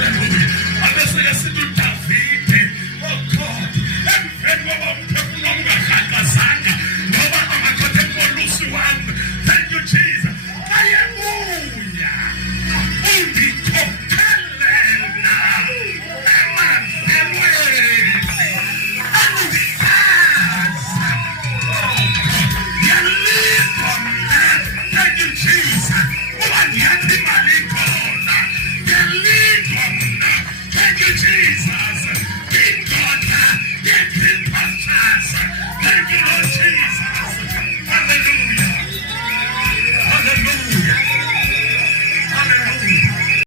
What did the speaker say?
Hallelujah. Abeseke sithi uDavide, oh God, emveni koba umphefumulo ungahaqazanga ngoba amadoda enkolusi wami. Thank you Jesus. Hallelujah. Undikhokelela emandelweni aluhlaza. Yalipha mna. Thank you Jesus. Uba ndiyathi imali ikhona. Yalipha mna. Thank you Jesus.